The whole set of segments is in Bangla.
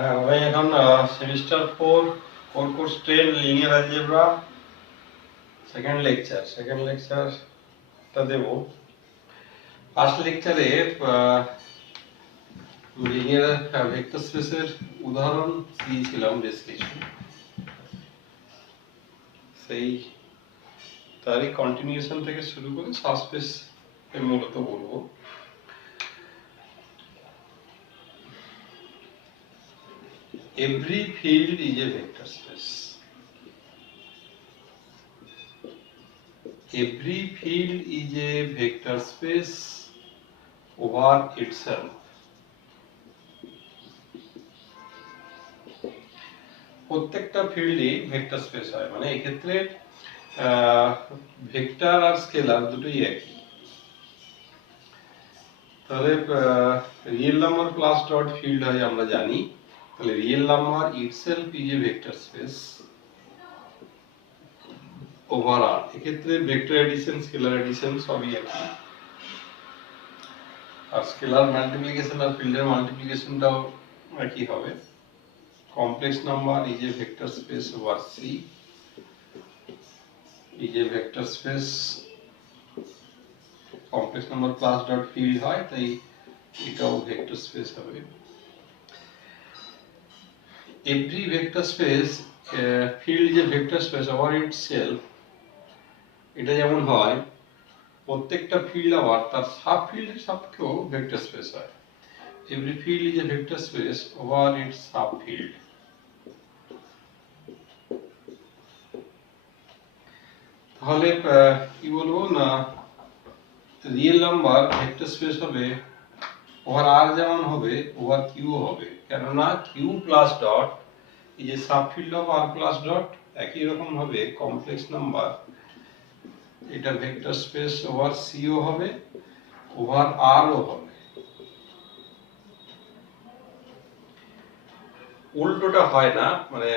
হ্যাঁ, আমি এখন semester 4 course 10 linear algebra second লেকচারটা দেব। ফার্স্ট লেকচারে লিনিয়ার ভেক্টর স্পেসের উদাহরণ দিয়েছিলাম বেশ কিছু, সেই তারই কন্টিনিউশন থেকে শুরু করে সাবস্পেস মূলত বলবো। Every field is a vector space. Every field is a vector space over itself. প্রত্যেকটা ফিল্ডই ভেক্টর স্পেস হয়, মানে এক্ষেত্রে ভেক্টর আর স্কেলার দুটোই একই। তাহলে real number plus dot field হয় আমরা জানি, তাহলে real number itself is a vector space overall. এক্ষেত্রে ভেক্টর এডিশন স্কেলার এডিশন সবই একই, আর স্কেলার মাল্টিপ্লিকেশন আর ফিল্ডের মাল্টিপ্লিকেশনটাও একই হবে। Complex number is a vector space over C, is a vector space. Complex number plus dot field হয়, তাই এটাও ভেক্টর স্পেস হবে। Every vector space field is a vector space over itself. এটা যেমন হয়, প্রত্যেকটা ফিল্ড আবার তার সাব ফিল্ডের সাপেক্ষেও ভেক্টর স্পেস হয়। Every field is a vector space over its sub field. তাহলে কি বলবো না, রিয়েল নাম্বার ভেক্টর স্পেস হবে ওভার আর যেমন হবে ওভার কিউ হবে, কেননা কিউ প্লাস ডট এই যে subfield of R plus dot, একই রকম ভাবে কমপ্লেক্স নাম্বার এটা ভেক্টর স্পেস ওভার সিও হবে, ওভার আরও হবে। উল্টোটা হয় না, মানে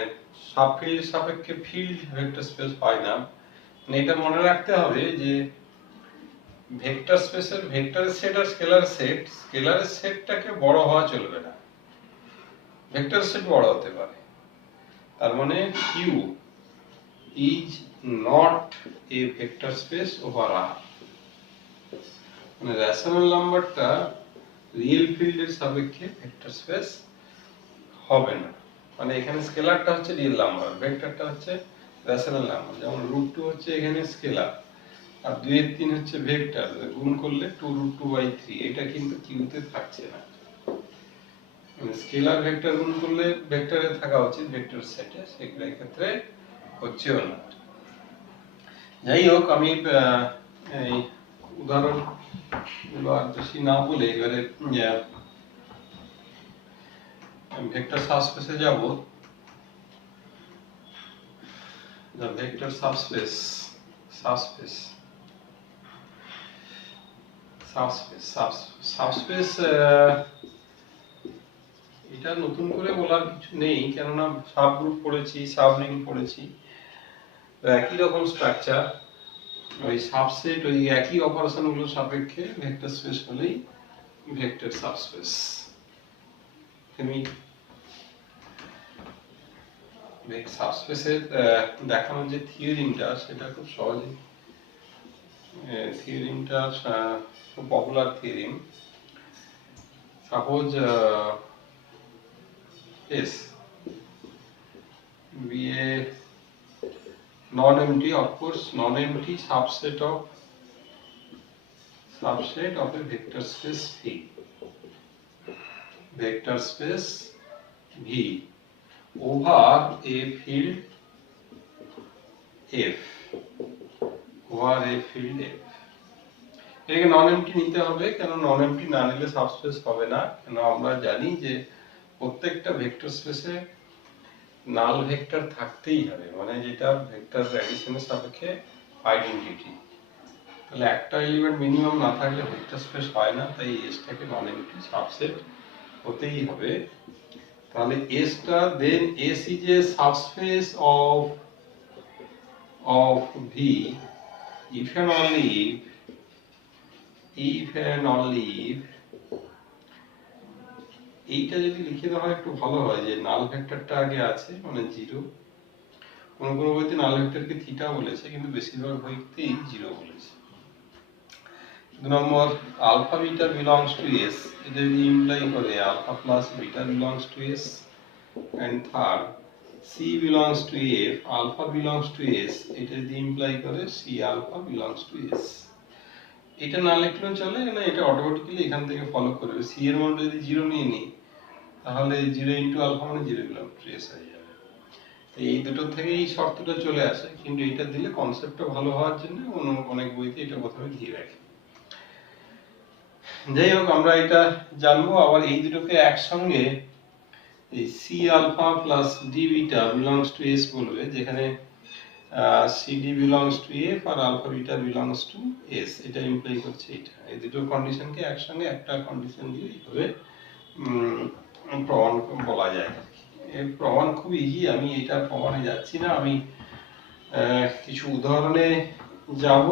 সাবফিল্ড সাপেক্ষে ফিল্ড ভেক্টর স্পেস হয় না। মানে এটা মনে রাখতে হবে যে ভেক্টর স্পেসের ভেক্টরের সেট আর স্কেলারের সেটটাকে বড় হওয়া চলবে না, ভেক্টর সেট বড় হতে পারে। তার মানে Q is not a vector space over R, মানে রেশনাল নাম্বারটা রিয়েল ফিল্ডের সাপেক্ষে ভেক্টর স্পেস হবে না। মানে এখানে স্কেলারটা হচ্ছে রিয়েল নাম্বার, ভেক্টরটা হচ্ছে রেশনাল নাম্বার। যেমন √2 হচ্ছে এখানে স্কেলার, আর 2 এর 3 হচ্ছে ভেক্টর, গুণ করলে 2√2/3, এটা কিন্তু কিউতে থাকছে না। মানে স্কেলার ভেক্টর গুণ করলে ভেক্টরে থাকা উচিত ভেক্টর সেটে, সেগুলো ক্ষেত্রে হচ্ছেও না। যাই হোক, আমি এই উদাহরণ গুলো আর বেশি না বলে এবারে ভেক্টর সাবস্পেসে যাব। The vector subspace এটা নতুন করে বলার কিছু নেই, কেননা সাব গ্রুপ পড়েছি, সাব রিং পড়েছি, একই রকম স্ট্রাকচার, ওই সাবসেট ওই একই অপারেশন গুলো সাপেক্ষে ভেক্টর স্পেস হলেই ভেক্টর সাবস্পেস। তুমি সাবস্পেসের দেখানোর যে থিওরিমটা, সেটা খুব সহজে, থিওরিমটা খুব popular theorem. Suppose S be a non-empty, of course, non-empty subset of a vector space V. Vector space V over a field F. Over a field F. এটাকে নন এমটি নিতে হবে, কেন নন এমটি না নিলে সাবস্পেস হবে না। কেন আমরা জানি যে প্রত্যেকটা ভেক্টর স্পেসে নাল ভেক্টর থাকতেই হবে, মানে যেটা ভেক্টর এডিশনের সাপেক্ষে আইডেন্টিটি। তাহলে একটা এলিমেন্ট মিনিমাম না থাকলে ভেক্টর স্পেস হয় না, তাই এসটাকে নন এমটি সাবসেট হতেই হবে। তাহলে এসটা then S is a subspace of V if and only if এইটা যদি লিখে দেওয়া হয় একটু ভালো হয়, যে নাল ভেক্টরটা আগে আছে মানে 0, কোনো কোনো বইতে নাল ভেক্টরকে থিটা বলেছে, কিন্তু বেশিরভাগ বইতেই 0 বলেছে। 2 নম্বর, alpha beta belongs to S, এটা যদি ইমপ্লাই করে alpha plus beta belongs to S, and third C belongs to F, alpha belongs to S, এটা যদি ইমপ্লাই করে C alpha belongs to S. এটা না লিখলেও চলে, না এটা অটোমেটিক্যালি এখান থেকে ফলো করবে। সি এর মান যদি 0 নিয়ে নিই, তাহলে 0 ইন্টু আলফা মানে 0 বিলংস টু এস হয়ে যাবে। এই দুটো থেকে এই শর্তটা চলে আসে, কিন্তু এটা দিলে কনসেপ্টটা ভালো হওয়ার জন্য অনেক বইতে এটা প্রথমে দিয়ে রাখে। যাই হোক, আমরা এটা জানবো। আবার এই দুটোকে একসঙ্গে এই C alpha plus D beta belongs to S বলবে, যেখানে C D belongs to F আর alpha beta belongs to S, এটা ইমপ্লাই করছে এটা। এই দুটো কন্ডিশনকে একসঙ্গে একটা কন্ডিশন দিয়ে এইভাবে প্রমাণ বলা যায়। এর প্রমাণ খুব ইজি, আমি এটা প্রমাণে যাচ্ছি না, আমি কিছু উদাহরণে যাব,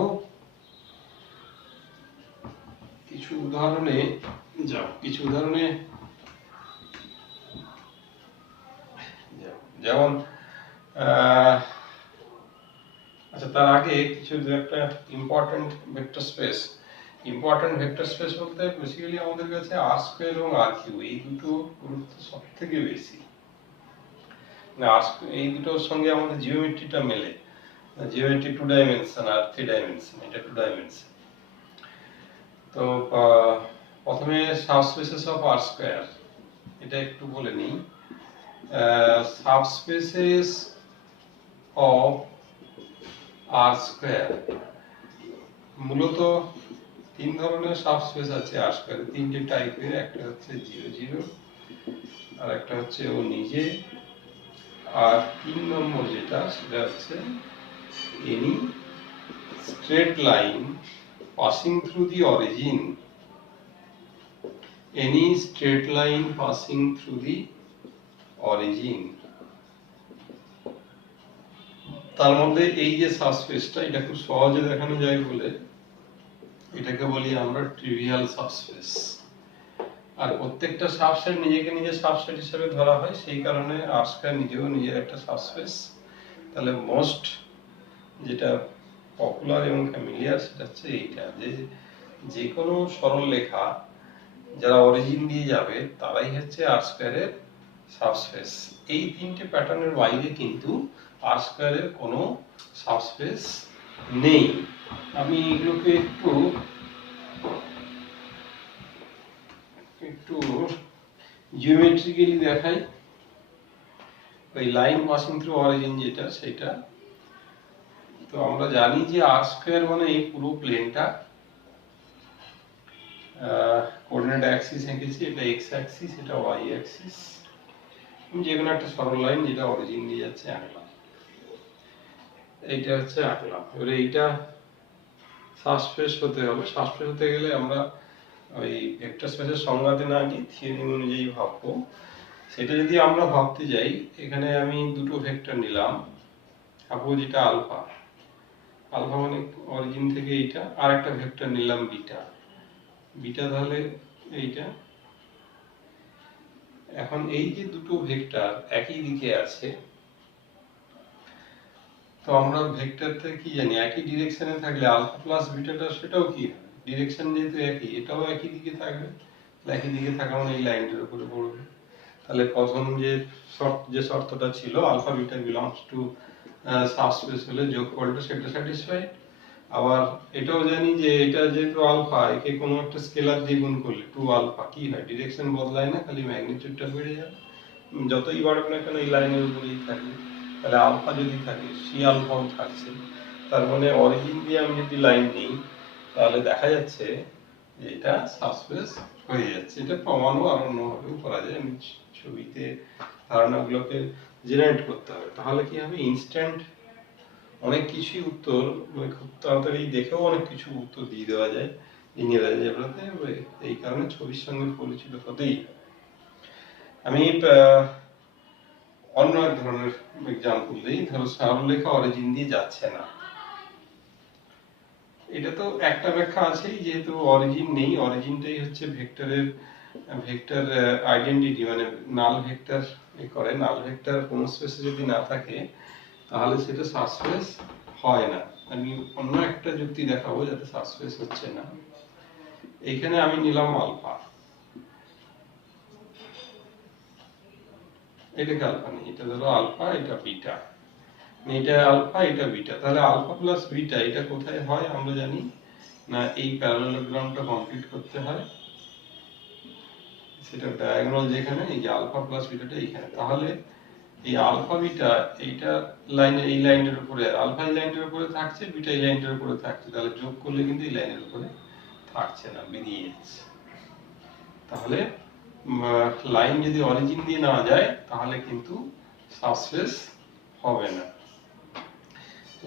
যেমন আচ্ছা, তার আগে কিছু একটা ইম্পর্টেন্ট ভেক্টর স্পেস বলতে বেসিক্যালি আমাদের কাছে আর স্কয়ার এবং আর কিউব, এই দুটো গুরুত্ব সব থেকে বেশি। এই দুটোর সঙ্গে আমাদের জিওমেট্রিটা মেলে। জিওমেট্রি 2 ডাইমেনশন আর 3 ডাইমেনশন, এটা 2 ডাইমেনশন। তো প্রথমে সাবস্পেসেস অফ আর স্কয়ার, এটা একটু বলে নিই। সাবস্পেসেস অফ আর স্কয়ার, মূলত 3 ধরনের সাবস্পেস আছে আর স্কয়ারে, 3টে টাইপের। একটা হচ্ছে 0 0, আর একটা হচ্ছে ও নিজে, আর 3 নম্বর যেটা সেটা হচ্ছে any straight line passing through the origin, any straight line passing through the origin. তার মধ্যে এই যে সাবস্পেসটা, এটা খুব সহজে দেখানো যায় বলে এটাকে বলি আমরা ট্রিভিয়াল সাবস্পেস। আর প্রত্যেকটা সাবসেট নিজেকে নিজে সাবসেট হিসেবে ধরা হয়, সেই কারণে আর স্কয়ার নিজেও নিজের একটা সাবস্পেস। তাহলে মোস্ট যেটা পপুলার এবং ফ্যামিলিয়ার সেটা হচ্ছে এইটা, যে কোনো সরল লেখা যারা অরিজিন দিয়ে যাবে তারাই হচ্ছে আর স্কয়ারের সাবস্পেস। এই 3টে প্যাটার্নের বাইরে কিন্তু আর স্কয়ারের কোনো সাবস্পেস নেই। আমি এগুলোকে একটু জিওমেট্রিক্যালি দেখাই। ওই লাইন পাসিং থ্রু অরিজিন যেটা, সেটা তো আমরা জানি যে আর স্কয়ার মানে এই পুরো প্লেনটা, কোঅর্ডিনেট অ্যাক্সিস এঁকেছি, এটা এক্স অ্যাক্সিস, এটা ওয়াই অ্যাক্সিস। যে কোনো একটা সরল লাইন যেটা অরিজিন দিয়ে যাচ্ছে আঁকলাম, এইটা হচ্ছে আঁকলাম। এবারে এইটা সাবস্পেস হতে হবে। সাবস্পেস হতে গেলে আমরা ওই ভেক্টর স্পেসের সংজ্ঞাতে না গিয়ে থিওরিম অনুযায়ী ভাববো। সেটা যদি আমরা ভাবতে যাই, এখানে আমি দুটো ভেক্টর নিলাম, সাপোজ এটা আলফা, আলফা মানে অরিজিন থেকে এইটা, আর একটা ভেক্টর নিলাম বিটা, বিটা তাহলে এইটা। এখন এই যে দুটো ভেক্টর একই দিকে আছে, তো আমরা ভেক্টর থেকে কি জানি, একই ডিরেকশনে থাকলে আলফা প্লাস বিটাটা সেটাও কি হবে, ডিরেকশন যেহেতু একই, এটাও একই দিকে থাকবে। একই দিকে থাকা মানে এই লাইনটার উপরে পড়বে। তাহলে প্রথম যে শর্তটা ছিল alpha beta belongs to subspace হলে যোগফলটা সেটা স্যাটিসফাইড। আবার এটাও জানি যে এটা যেহেতু আলফা, একে কোনো একটা স্কেলার দিয়ে গুণ করলে 2 আলফা কি হয়, ডিরেকশন বদলায় না, খালি ম্যাগনিটিউডটা বেড়ে যাবে। যতই বাড়বে না কেন এই লাইনের উপরেই থাকবে। তাহলে আলফা যদি থাকে, সি আলফাও থাকছে, তার মানে অরিজিন দিয়ে আমি যদি লাইন নিই, তাহলে দেখা যাচ্ছে যে এটা সাবস্পেস হয়ে যাচ্ছে। এটা প্রমাণও আর অন্যভাবেও করা যায়, আমি ছবিতে ধারণাগুলোকে জেনারেট করতে হবে। তাহলে কি হবে, ইনস্ট্যান্ট অনেক কিছুই উত্তর, খুব তাড়াতাড়ি দেখেও অনেক কিছু উত্তর দিয়ে দেওয়া যায় লিনিয়ার অ্যালজেব্রাতে। এই কারণে ছবির সঙ্গে পরিচিত হতেই। আমি অন্য এক ধরনের এক্সাম্পল দিই। ধরো সরলরেখা অরিজিন দিয়ে যাচ্ছে না, এটা তো একটা ব্যাখ্যা আছেই, যেহেতু অরিজিন নেই, অরিজিনটাই হচ্ছে ভেক্টরের ভেক্টর আইডেন্টিটি মানে নাল ভেক্টর করে, নাল ভেক্টর কোন স্পেসে যদি না থাকে তাহলে সেটা সাবস্পেস হয় না। আমি অন্য একটা যুক্তি দেখাবো যাতে সাবস্পেস হচ্ছে না। এখানে আমি নিলাম আলফা, এটাকে আলফা নেই, এটা ধরো আলফা, এটা বিটা, এটা আলফা এটা বিটা, তাহলে আলফা প্লাস বিটা এটা কোথায় হয় আমরা জানি না, এই প্যারালেলোগ্রামটা কমপ্লিট করতে হয়, সেটা ডায়াগোনাল যেখানে, এই যে আলফা প্লাস বিটাটা এইখানে, তাহলে এই আলফা বিটা এইটা লাইনে, এই লাইনের উপরে, আলফা এই লাইনের উপরে থাকছে, বিটা এই লাইনের উপরে থাকছে, তাহলে যোগ করলে কিন্তু এই লাইনের উপরে থাকছে না, বেরিয়ে যাচ্ছে। তাহলে লাইন যদি অরিজিন দিয়ে নেওয়া যায় তাহলে কিন্তু সাবস্পেস হবে না।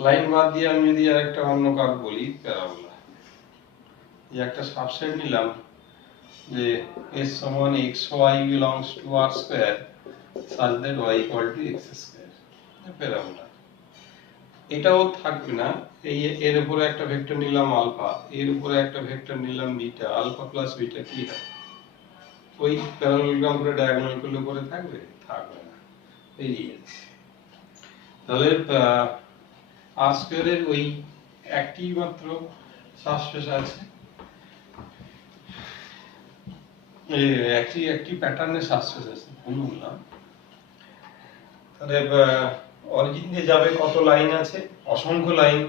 লাইন বাদ দিয়ে আমি যদি আরেকটা অন্য কার্ভ বলি, প্যারাবোলা, যে একটা সাবসেট নিলাম যে s সমান xy belongs to r square such that y equal to x square, parabola. এটাও থাকবে না, এই এর উপরে একটা ভেক্টর নিলাম আলফা, এর উপরে একটা ভেক্টর নিলাম বিটা, আলফা প্লাস বিটা কি হয়, ওই প্যারালেলোগ্রাম করে ডায়াগোনাল করলে উপরে থাকবে, থাকবে না, বেরিয়ে যাচ্ছে। তাহলে আর স্কয়ারের ওই একটি মাত্র সাবস্পেস আছে, একটি প্যাটার্নের সাবস্পেস আছে, বললাম। তাহলে অরিজিন দিয়ে যাবে কত লাইন আছে, অসংখ্য লাইন,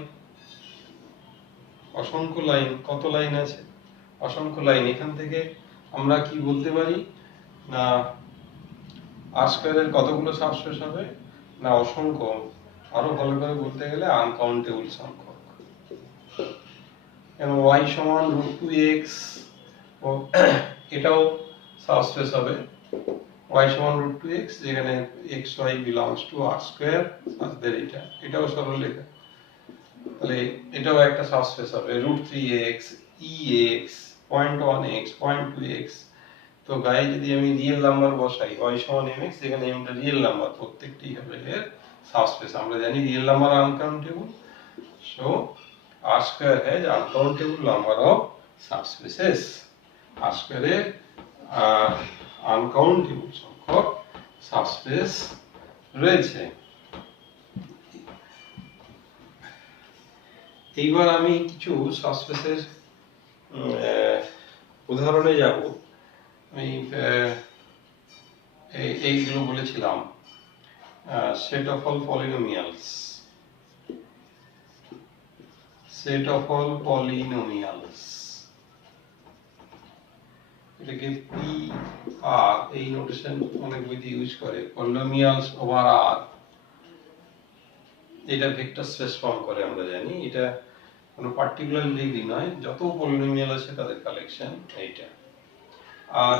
অসংখ্য লাইন, কত লাইন আছে, অসংখ্য লাইন। এখান থেকে আমরা কি বলতে পারি না, আর স্কয়ারের কতগুলো সাবস্পেস হবে না, অসংখ্য, আরো ভালো করে বলতে গেলে আনকাউন্টেবল সংখ্যক। এবং y সমান √2x, ও এটাও সাবস্পেস হবে, y সমান √2x, যেখানে xy belongs to r square, এটাও সরলরেখা, তাহলে এটাও একটা সাবস্পেস হবে, √3x, ex, 0.1x, 0.2x। তো গায়ে যদি আমি রিয়েল নাম্বার বসাই, y সমান mx, যেখানে m টা রিয়েল নাম্বার, প্রত্যেকটি হবে এর সাবস্পেস। আমরা জানি real number uncountable, so r square has uncountable number of subspaces, r square এর আনকাউন্টেবল সংখ্যক সাবস্পেস রয়েছে। এইবার আমি কিছু সাবস্পেসের উদাহরণে যাব। আমি এইগুলো বলেছিলাম, set of all polynomials, set of all polynomials, এটাকে পি আর, এই নোটেশন অনেক বইতে ইউজ করে, পলিনোমিয়ালস ওভার আর, এটা ভেক্টর স্পেস ফর্ম করে আমরা জানি, এটা কোনো পার্টিকুলার ডিগ্রি নয়, যত পলিনোমিয়াল আছে তাদের কালেকশন এইটা। আর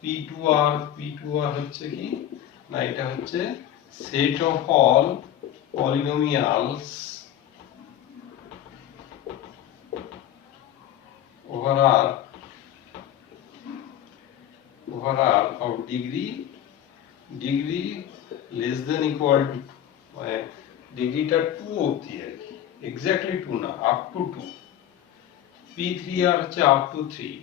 P2R হচ্ছে কি না, এটা হচ্ছে set of all polynomials over R of degree less than equal to, মানে ডিগ্রিটা 2 অবধি আর কি, এক্স্যাক্টলি 2 না, আপ টু 2। P3R হচ্ছে আপ টু 3,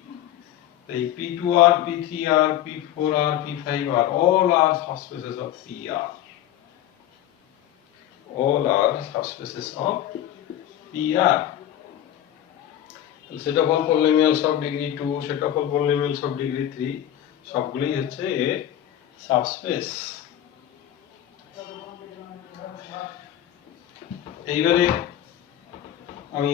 তাই P2R, P3R, P4R, P5R all are subspaces of PR, all are subspaces of PR। Set of all polynomials of degree 2, set of all polynomials of degree 3 সবগুলোই হচ্ছে এর সাবস্পেস। এইবারে আমি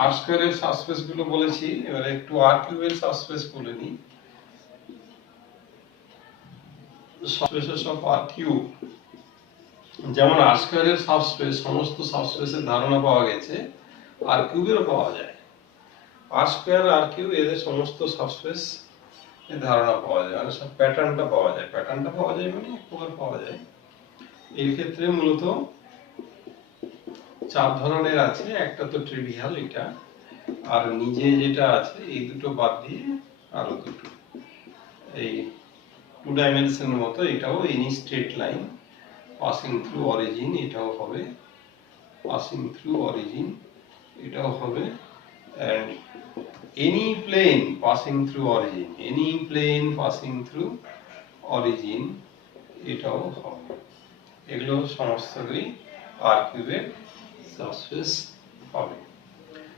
আর স্কয়ারের সাবস্পেস গুলো বলেছি, এবারে একটু আর কিউবের সাবস্পেস বলে নিই। সাবস্পেসেস অফ আর কিউব, যেমন আর স্কয়ারের সাবস্পেস, সমস্ত সাবস্পেসের ধারণা পাওয়া গেছে, আর কিউবেরও পাওয়া যায়। আর স্কয়ার, আর কিউব, এদের সমস্ত সাবস্পেস এর ধারণা পাওয়া যায়, মানে সব প্যাটার্নটা পাওয়া যায়, প্যাটার্নটা পাওয়া যায় মানে এক প্রকার পাওয়া যায়। এর ক্ষেত্রে মূলত 4 ধরনের আছে, একটা তো ট্রিভিয়াল এটা, আর নিজে যেটা আছে এই দুটো বাদ দিয়ে আরো দুটো, এই 2 ডাইমেনশনের মতো, এটাও any straight line passing through origin, এটাও হবে পাসিং থ্রু অরিজিন এটাও হবে, and any plane passing through origin, any plane passing through origin এটাও হবে। এগুলো সমস্তই আর কিউবের সাবস্পেস হবে।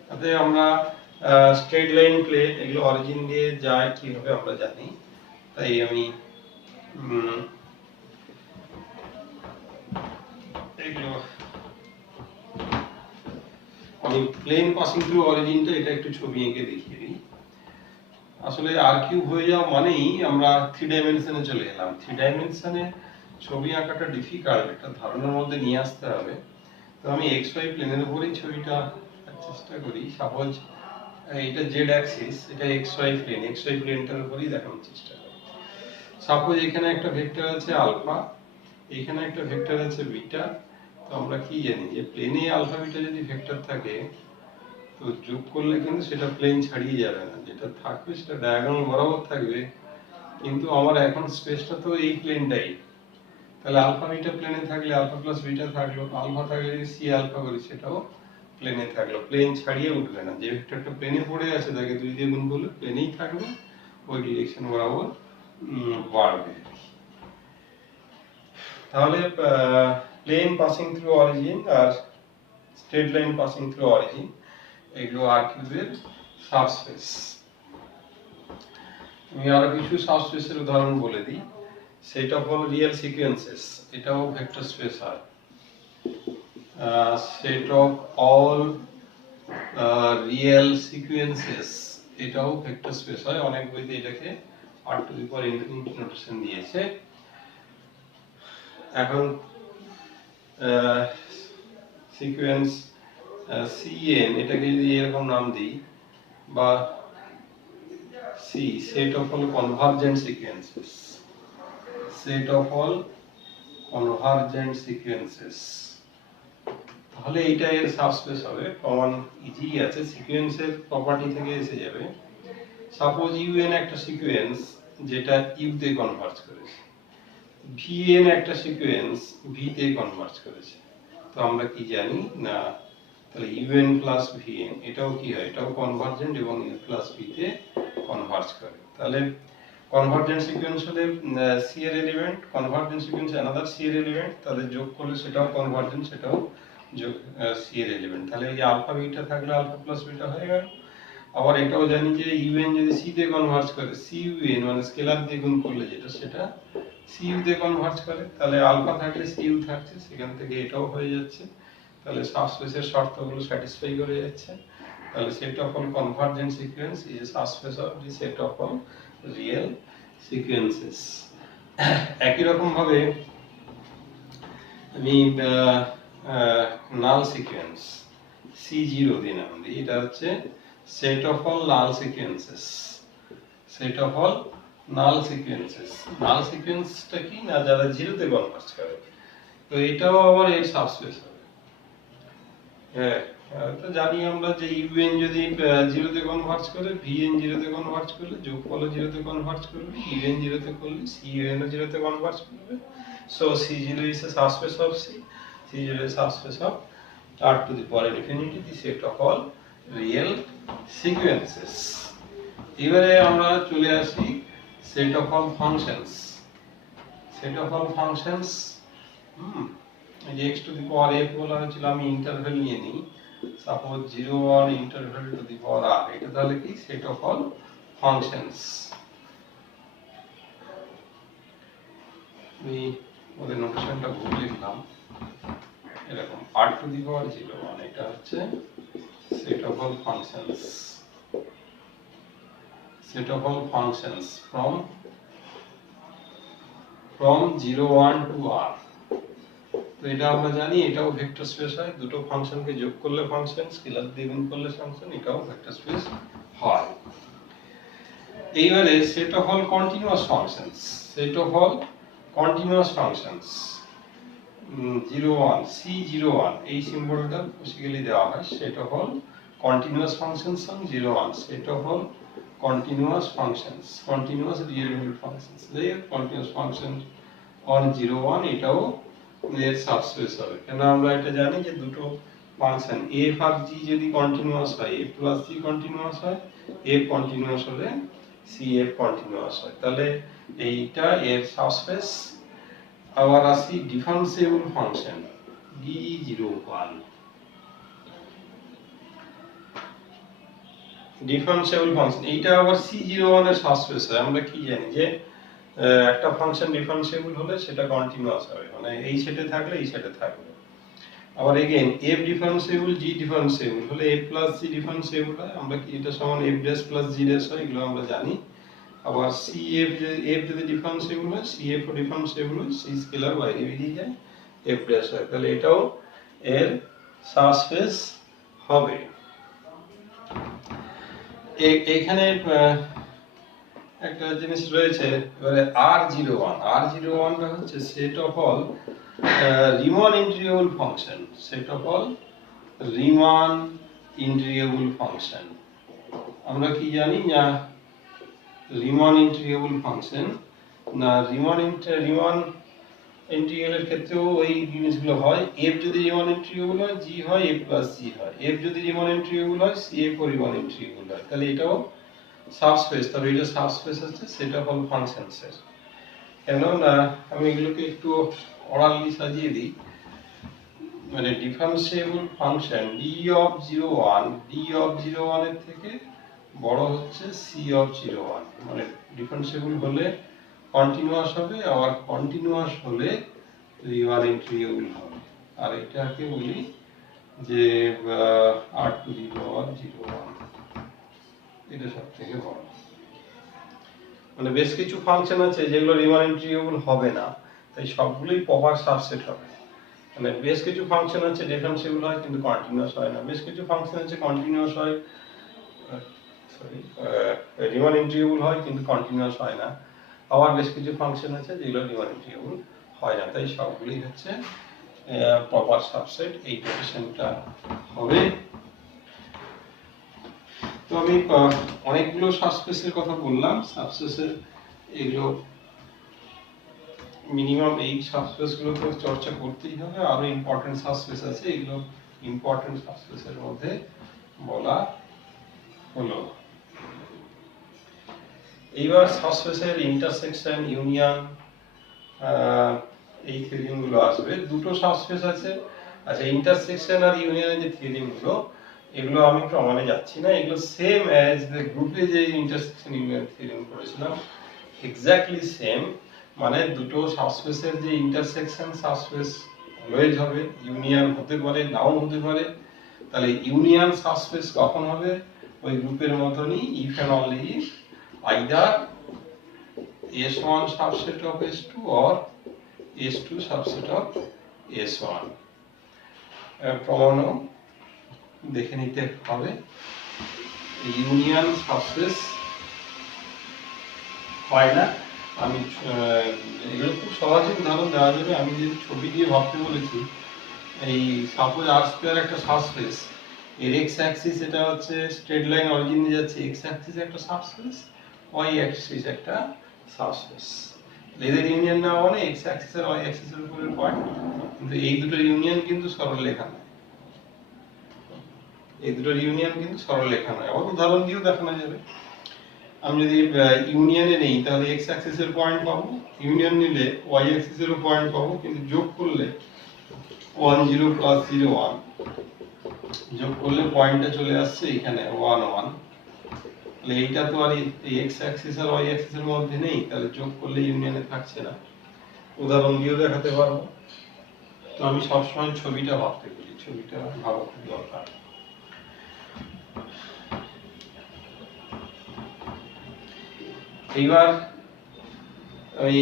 তাতে আমরা স্ট্রেট লাইন প্লেন এগুলো অরিজিন দিয়ে যায় কিভাবে আমরা জানি, তাই আমি প্লেন পাসিং থ্রু অরিজিনটা এটা একটু ছবি এঁকে দেখিয়ে দিই। আসলে আর কিউব হয়ে যাওয়া মানেই আমরা 3 ডাইমেনশনে চলে এলাম। 3 ডাইমেনশনে ছবি আঁকাটা ডিফিকাল্ট, একটা ধারণার মধ্যে নিয়ে আসতে হবে। তো আমি এক্স ওয়াই প্লেনের উপরেই ছবিটা চেষ্টা করি। সাপোজ এটা জেড অ্যাক্সিস, এটা এক্স ওয়াই প্লেনটার উপরেই দেখানোর চেষ্টা করি। সাপোজ এখানে একটা ভেক্টর আছে আলফা, এখানে একটা ভেক্টর আছে বিটা। তো আমরা কি জানি যে প্লেনে আলফা বিটা যদি ভেক্টর থাকে তো যোগ করলে কিন্তু সেটা প্লেন ছাড়িয়ে যাবে না, যেটা থাকবে সেটা ডায়াগোনাল বরাবর থাকবে। কিন্তু আমার এখন স্পেসটা তো এই প্লেনটাই, তাহলে আলফা বিটা প্লেনে থাকলে আলফা প্লাস বিটা থাকলো, আলফা থাকলে যদি সি আলফা করি সেটাও প্লেনে থাকলো, প্লেন ছাড়িয়ে উঠবে না। যে ভেক্টরটা প্লেনে পড়ে আছে তাকে 2 দিয়ে গুণ করলে প্লেনেই থাকবে, ওই ডিরেকশন বরাবর বাড়বে। তাহলে প্লেন পাসিং থ্রু অরিজিন আর straight line passing through origin এগুলো আর কিউবের সাবস্পেস। আমি আরো কিছু সাবস্পেসের উদাহরণ বলে দিই। Set of all real sequences এটাও ভেক্টর স্পেস হয়। Set of all real sequences এটাও ভেক্টর স্পেস হয়। অনেক বইতে এটাকে r to the power infinity notation দিয়েছে। এখন সিকোয়েন্স cn এটাকে যদি এরকম নাম দিই, বা c set of all convergent sequences, set of all convergent sequences, তাহলে এইটা এর সাবস্পেস হবে। প্রমাণ ইজি আছে, সিকোয়েন্সের প্রপার্টি থেকে এসে যাবে। সাপোজ ইউএন একটা সিকোয়েন্স যেটা ইউ তে কনভার্জ করেছে, ভিএন একটা সিকোয়েন্স ভি তে কনভার্জ করেছে। তো আমরা কি জানি না, তাহলে ইউএন প্লাস ভিএন এটাও কি হয়, এটাও কনভার্জেন্ট এবং ইউ প্লাস ভি তে কনভার্জ করে। তাহলে কনভার্জেন্ট সিকোয়েন্স হলে সি এর element, convergent sequence another C এর এলিমেন্ট, তাহলে যোগ করলে সেটাও কনভার্জেন্ট, সেটাও যোগ সি এর এলিমেন্ট। তাহলে এই যে আলফা বিটা থাকলে আলফা প্লাস বিটা হয়ে গেল। আবার এটাও জানি যে ইউএন যদি সি তে কনভার্জ করে, সি ইউএন মানে স্কেলার দিয়ে গুণ করলে যেটা সেটা সি ইউ তে কনভার্জ করে, তাহলে আলফা থাকলে সি ইউ থাকছে, সেখান থেকে এটাও হয়ে যাচ্ছে। তাহলে সাবস্পেসের শর্তগুলো স্যাটিসফাই করে যাচ্ছে। তাহলে set of all convergent sequence is subspace of the set of all real sequences. একই রকম ভাবে আমি নাল সিকোয়েন্স C0 দিয়ে নাম দিই, এটা হচ্ছে set of all null sequences, set of all null sequences. Null সিকোয়েন্সটা কি না, যারা জিরোতে কনভার্জ করে, তো এটাও আবার এর সাবস্পেস হবে। হ্যাঁ, তো জানি আমরা যে ইউএন যদি জিরোতে কনভার্জ করে, ভিএন জিরোতে কনভার্জ করলে, যোগফলও জিরোতে কনভার্জ করবে, ইউএন জিরোতে করলে সিইউএন ও জিরোতে কনভার্জ করবে। So C0 is a subspace of C, C0 is a subspace of r to the power infinity, the set of all real sequences. এবারে আমরা চলে আসি set of all functions, set of all functions। এই যে x to the power f বলা হয়েছিল, আমি ইন্টারভ্যাল নিয়ে নিই, suppose 0 1 interval to the power r, এটা তাহলে কি সেট অফ অল ফাংশনস। আমি ওদের নোটেশনটা ভুল লিখলাম, এরকম r টু দি পাওয়ার 0 1, এটা হচ্ছে set of all functions, set of all functions from 0 1 to r। তো এটা আমরা জানি এটাও ভেক্টর স্পেস হয়, দুটো ফাংশনকে যোগ করলে ফাংশন, স্কেলার দিয়ে গুণ করলে ফাংশন, এটাও ভেক্টর স্পেস হয়। এইবারে set of all continuous functions, set of all continuous functions 0 1 C01 এই সিম্বলটা বেসিক্যালি দেওয়া হয়, set of all continuous functions on 0 1, set of all continuous functions, continuous real valued functions, এই কন্টিনিউয়াস ফাংশন অন 0 1 এটাও এর সাবস্পেস হবে। কেন আমরা এটা জানি যে দুটো ফাংশন f আর g যদি কন্টিনিউয়াস হয়, f প্লাস g কন্টিনিউয়াস হয়, f কন্টিনিউয়াস হলে cf কন্টিনিউয়াস হয়, তাহলে এইটা এর সাবস্পেস। আবার আসি differentiable function d01, differentiable function এইটা আবার c01 এর সাবস্পেস হয়। আমরা কি জানি যে একটা ফাংশন ডিফারেন্সিয়েবল হলে সেটা কন্টিনিউয়াস হবে, মানে এই সেটে থাকলে এই সেটে থাকবে। আবার again f differentiable g differentiable হলে f প্লাস g ডিফারেন্সিয়েবল হয়, আমরা কি এটা সমান f dash plus g dash হয়, এগুলো আমরা জানি। আবার cf যদি ডিফারেন্সিয়েবল হয়, cf ও ডিফারেন্সিয়েবল হয়, c স্কেলার বাইরে বেরিয়ে যায়, f ড্যাশ হয়, তাহলে এটাও এর সাবস্পেস হবে। এখানে একটা জিনিস রয়েছে, এবারে R01 টা হচ্ছে set of all Riman integrable function, set of all Riman integrable function. আমরা কি জানি না রিমান ইন্টিগ্রেবল ফাংশন, না রিমান ইন্টিগ্রালের ক্ষেত্রেও ওই জিনিসগুলো হয়, f যদি রিমান ইন্টিগ্রেবল হয়, g হয় f প্লাস g হয়, f যদি রিমান ইন্টিগ্রেবল হয়, cf ও রিমান ইন্টিগ্রেবল হয়, তাহলে এটাও সাবস্পেস। তবে এটা সাবস্পেস হচ্ছে সেট অফ অল ফাংশনসের। কেননা আমি এগুলোকে একটু অরালি সাজিয়ে দিই, মানে ডিফারেন্সিয়েবল ফাংশন d01 এর থেকে বড় হচ্ছে c01, মানে ডিফারেন্সিয়েবল হলে কন্টিনিউয়াস হবে, আবার কন্টিনিউয়াস হলে রিমান ইন্টিগ্রেবল হবে। আর এটাকে বলি যে r টু দি পাওয়ার 01, এটা সবথেকে বড়। মানে বেশ কিছু ফাংশন আছে যেগুলো রিমান ইন্টিগ্রেবল হবে না, তাই সবগুলোই প্রপার সাবসেট হবে। মানে বেশ কিছু ফাংশন আছে ডিফারেন্সিয়েবল হয় কিন্তু কন্টিনিউয়াস হয় না, বেশ কিছু ফাংশন আছে কন্টিনিউয়াস হয়, রিমান ইন্টিগ্রেবল হয় কিন্তু কন্টিনিউয়াস হয় না, আবার বেশ কিছু ফাংশন আছে যেগুলো রিমান ইন্টিগ্রেবল হয় না, তাই সবগুলোই হচ্ছে প্রপার সাবসেট। এই কোটেশনটা হবে। তো আমি অনেকগুলো সাবস্পেসের কথা বললাম, সাবস্পেসের এগুলো মিনিমাম এই সাবস্পেসগুলো তো চর্চা করতেই হবে। আরো ইম্পর্টেন্ট সাবস্পেস আছে, এগুলো ইম্পর্টেন্ট সাবস্পেসের মধ্যে বলা হলো। এইবার সাবস্পেসের ইন্টারসেকশন, ইউনিয়ন, এই থিওরিমগুলো আসবে। দুটো সাবস্পেস আছে। আচ্ছা, ইন্টারসেকশন আর ইউনিয়নের যে থিওরিমগুলো, এগুলো আমি প্রমাণে যাচ্ছি না, এগুলো সেম অ্যাজ দ্য গ্রুপে যে ইন্টারসেকশন ইউনিয়ন থিওরিম করেছিলাম, এক্স্যাক্টলি সেম। মানে দুটো সাবস্পেসের যে ইন্টারসেকশন, সাবস্পেস অলওয়েজ হবে, ইউনিয়ন হতে পারে নাও হতে পারে। তাহলে ইউনিয়ন সাবস্পেস কখন হবে? ওই গ্রুপের মতনই, if and only if either S1 subset of S2 or S2 subset of S1। প্রমাণও দেখে নিতে হবে। ইউনিয়ন সাবস্পেস হয় না। আমি এগুলো খুব সহজে উদাহরণ দেওয়া যাবে। আমি যে ছবি দিয়ে ভাবতে বলেছি, এই সাপোজ আর স্কোয়ার একটা সাবস্পেস, এর এক্স অ্যাক্সিস এটা হচ্ছে স্ট্রেট লাইন অরিজিন দিয়ে যাচ্ছে, এক্স অ্যাক্সিস একটা সাবস্পেস, ওয়াই অ্যাক্সিস একটা সাবস্পেস। এদের ইউনিয়ন না মানে এক্স অ্যাক্সিস আর ওয়াই অ্যাক্সিসের উপরের পয়েন্ট, কিন্তু এই দুটোর ইউনিয়ন কিন্তু সরলরেখা নয়, এই দুটোর ইউনিয়ন কিন্তু সরলরেখা নয়। আবার উদাহরণ দিয়েও দেখানো যাবে। আমি যদি ইউনিয়নে নেই তাহলে এক্স অ্যাক্সিসের পয়েন্ট পাবো, ইউনিয়ন নিলে ওয়াই অ্যাক্সিসেরও পয়েন্ট পাবো, কিন্তু যোগ করলে 1 0 প্লাস 0 1, যোগ করলে পয়েন্টটা চলে আসছে এখানে 1 1। তাহলে এইটা তো আর এই এক্স অ্যাক্সিস আর ওয়াই অ্যাক্সিসের মধ্যে নেই, তাহলে যোগ করলে ইউনিয়নে থাকছে না। উদাহরণ দিয়েও দেখাতে পারবো। তো আমি সবসময় ছবিটা ভাবতে বলি, ছবিটা ভাবা খুব দরকার। এইবার আমি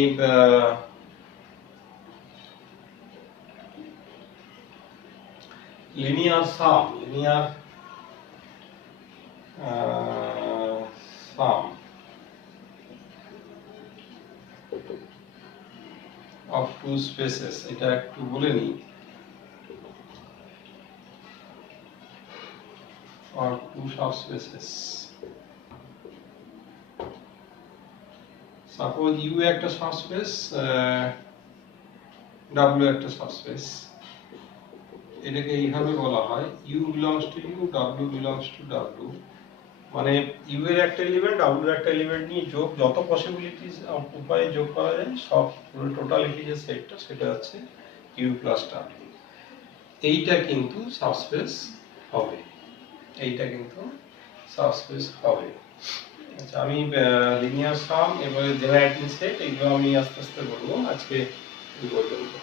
linear some, some of two spaces, এটা একটু বলে নিই। or two subspaces, suppose U একটা সাবস্পেস, W একটা সাবস্পেস, এটাকে এইভাবে বলা হয় U belongs to U, W belongs to W, মানে ইউ এর একটা এলিমেন্ট ডাব্লিউ এর একটা এলিমেন্ট নিয়ে যোগ যত পসিবিলিটিস উপায়ে যোগ করা যায় সব পুরো টোটালিটি যে সেটটা সেটা হচ্ছে ইউ প্লাস ডাব্লিউ। এইটা কিন্তু সাবস্পেস হবে, এইটা কিন্তু সাবস্পেস হবে। আচ্ছা, আমি লিনিয়ার সাম এবারে জেনারেটিং সেট এগুলো আমি আস্তে আস্তে বলবো, আজকে এই পর্যন্ত।